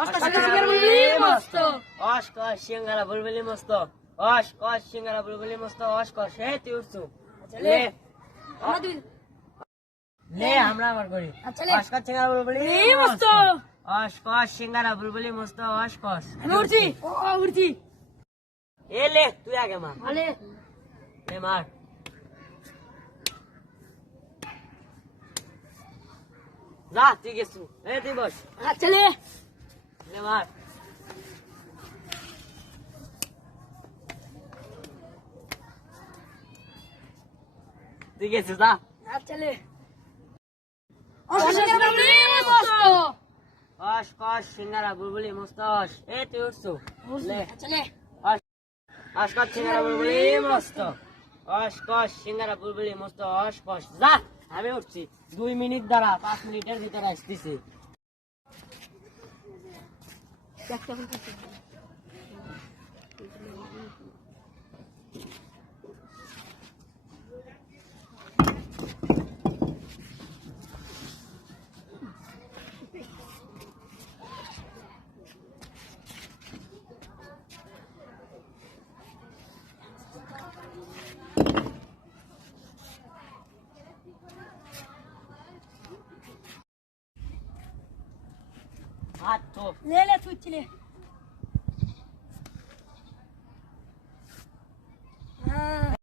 অস কর সিঙ্গারা বুলবুলি মস্ত অস কর সিঙ্গারা বুলবুলি মস্ত অস কর সে তুই উঠছু লে লে আমরা আমার করি অস কর সিঙ্গারা বুলবুলি মস্ত অস কর সিঙ্গারা বুলবুলি মস্ত অস কর উঠছি এ লে তুই আগে মার আলে লে মার যা তুই গেছু এ তুই বস চলে লে মার তুই গেছু যা চলে অস কর সিঙ্গারা বুলবুলি মস্ত অস এ তুই উঠছু লে চলে অস কর সিঙ্গারা বুলবুলি মস্ত অস কর সিঙ্গারা বুলবুলি মস্ত অস কর যা আমি উঠছি 2 মিনিট দ্বারা 5 মিনিটের ভিতরে আসতেছি হাত তো ले ले तू चले हाँ